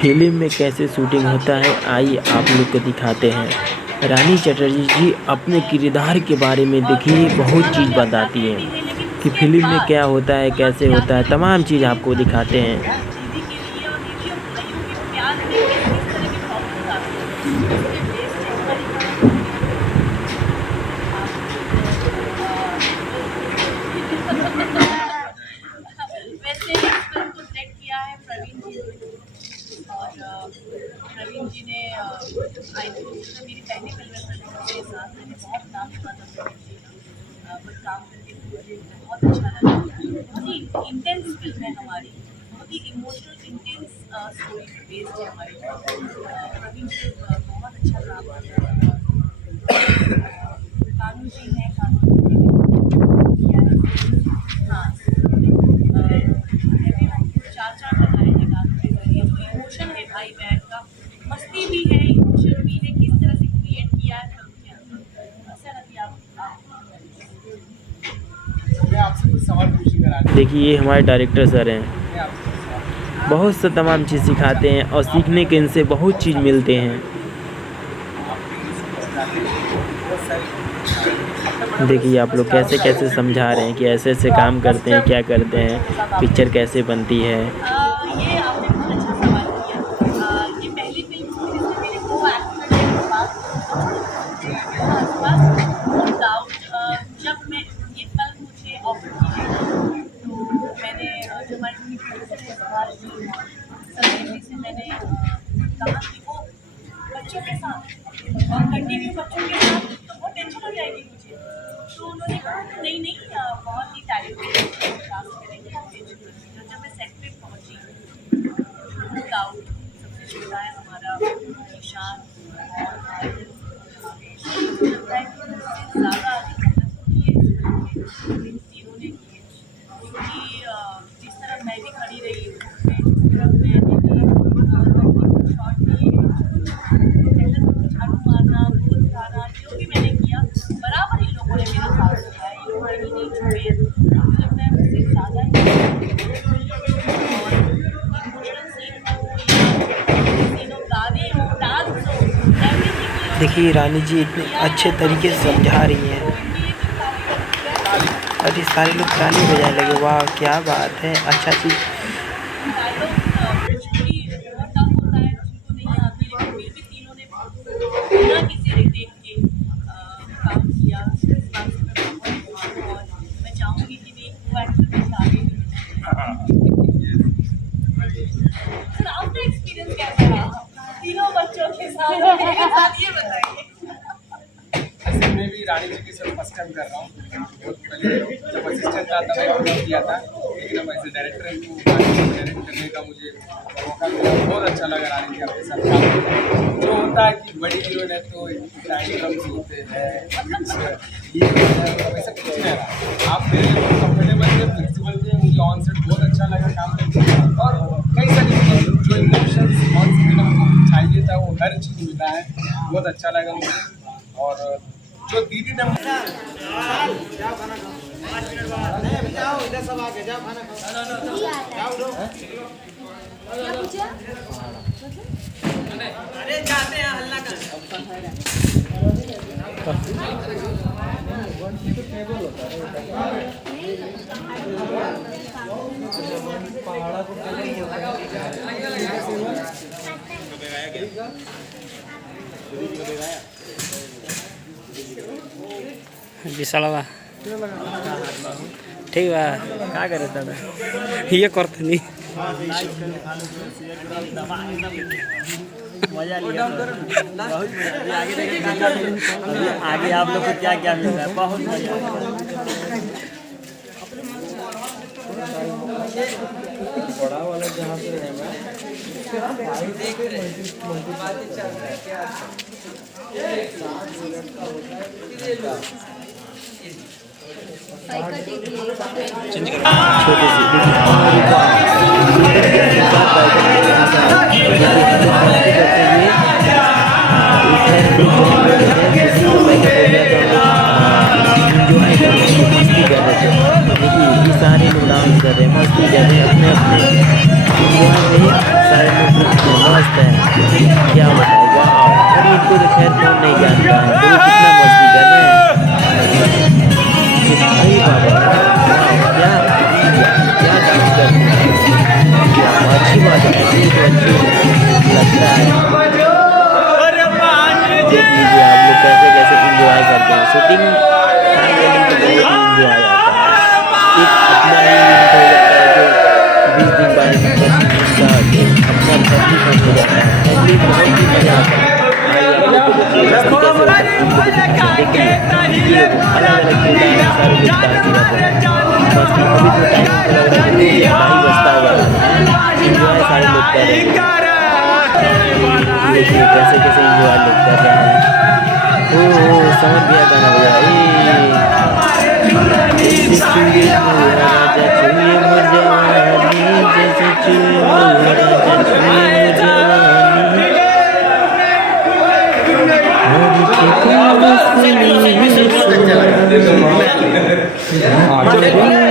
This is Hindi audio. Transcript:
फिल्म में कैसे शूटिंग होता है आइए आप लोग को दिखाते हैं। रानी चटर्जी जी अपने किरदार के बारे में देखिए बहुत चीज़ बताती हैं कि फिल्म में क्या होता है कैसे होता है, तमाम चीज़ आपको दिखाते हैं। प्रवीण जी ने मेरी पहली फिल्म के साथ मैंने बहुत नाम सुना था प्रवीण जी का, बट काम करके मुझे बहुत अच्छा लगा। बहुत ही इंटेंस फिल्म है हमारी, बहुत ही इमोशनल इंटेंस स्टोरी पे बेस्ड है हमारी। प्रवीण जी बहुत अच्छा काम कर रहे हैं। कानू जी हैं, कानू हाँ 4 बनाए हैं कानू के जरिए। जो इमोशन है भाई बहन का, मस्ती भी है, इमोशन भी है, किस तरह से क्रिएट किया है फिल्म के अंदर। सर अभी आप मैं आपसे कुछ सवाल पूछूंगा। देखिए ये हमारे डायरेक्टर सर हैं, बहुत सा तमाम चीज़ सिखाते हैं और सीखने के इनसे बहुत चीज़ मिलते हैं। देखिए आप लोग कैसे कैसे समझा रहे हैं कि ऐसे ऐसे काम करते हैं, क्या करते हैं, पिक्चर कैसे बनती है। ये आपने बहुत अच्छा सवाल किया। ये पहली फिल्म थी जिसमें मेरे को एक्टर नो डाउट जब मैं ये फिल्म मुझे ऑफर की गई तो मैंने जो हमारी सर से मैंने कहा कि वो बच्चों के साथ कंटिन्यू बच्चों के साथ तो बहुत टेंशन हो जाएगी मुझे। तो उन्होंने कहा कि नहीं बहुत ही टैलेंटेड काम करेंगे आप टेंशन मत लीजिए। जब मैं सेट पे पहुंची डाउट सबसे छोटा है हमारा ईशान लगता है कि मुझसे ज़्यादा इन तीनों ने किए, क्योंकि जिस तरह मैं भी खड़ी रही मैंने भी शॉट लिए झाड़ू मारना, फूल उठाना, जो भी मैंने किया बराबर इन लोगों ने मेरा साथ दिया है। ये लोग कहीं नहीं छुपे हैं, मुझे लगता है मुझसे ज़्यादा इमोशनल सीन हो, सीन हो, गाने हो, डांस हो, एवरीथिंग। देखिए रानी जी इतने अच्छे तरीके से समझा रही हैं और ये सारे लोग ताली बजाने लगे। वाह क्या बात है, अच्छा चीज़। मैं चाहूँगी कि भी आपका एक्सपीरियंस कैसा रहा तीनों बच्चों के साथ ये बताइए। ऐसे मैं भी रानी जी की सिर्फ फर्स्ट टाइम कर रहा हूँ। बहुत पहले जब असिस्टेंट था तब मैं काम किया था, लेकिन अब ऐसे डायरेक्टर को डायरेक्ट करने का मुझे मौका मिला। बहुत अच्छा लगा रानी जी आपके साथ काम करना। जो होता है कि बड़ी हीरोइन है तो डायरेक्टर्स होते हैं, ये वैसा कुछ नहीं रहा। आप मेरे लिए कंफर्टेबल थे, फ्लेक्सिबल थे, मुझे ऑन सेट बहुत अच्छा लगा काम करके। और कई सारी चीज़ें जो इमोशंस ऑन सेट हमको चाहिए था वो हर चीज़ मिला है, बहुत अच्छा लगा मुझे। और जो दीदी ने अरे जाते हैं हल्ला कर विशाल बा ठीक बा का करे दादा ये करते नहीं मजा लिया बहुत मजा। आगे देखेंगे आगे आप लोग को क्या क्या मिल रहा है, बहुत मजा। बड़ा वाला जहाँ पे है ना छोटे सारे लोग डांस कर रहे हैं, मस्ती कर रहे हैं अपने अपने सारे लोग। मस्त है, क्या बताओ, वाह। अरे इनको तो खैर कौन नहीं जानता है, तो वो कितना मस्ती कर रहे हैं। अरे बाबा, वाह, क्या डांस करते हैं, क्या अच्छी बात है, ये तो अच्छी लगता है। देख लीजिए आप लोग कैसे कैसे इंजॉय करते हैं। शूटिंग तो बहुत ही इंजॉय आता है, एक अपना ही इवेंट हो जाता है जो 20 दिन बाद का एक अपना फैमिली हो जाता है। फैमिली बहुत ही मजा आता है। आज आप लोग को देखिए कैसे देखिए ये अलग अलग किरदार सारे लोग डांस करते हैं। मस्ती अभी तो टाइम लग रहा है 2:30 बजता हुआ इंजॉय सारे लोग कर रहे हैं। देखिए कैसे कैसे इंजॉय लोग कर रहे हैं। ओ समझ गया गाना भैया, राजा चुनिए मोर जवानी, जैसे चुनिए मोर राजा चुनिए मोर जवानी, और के पास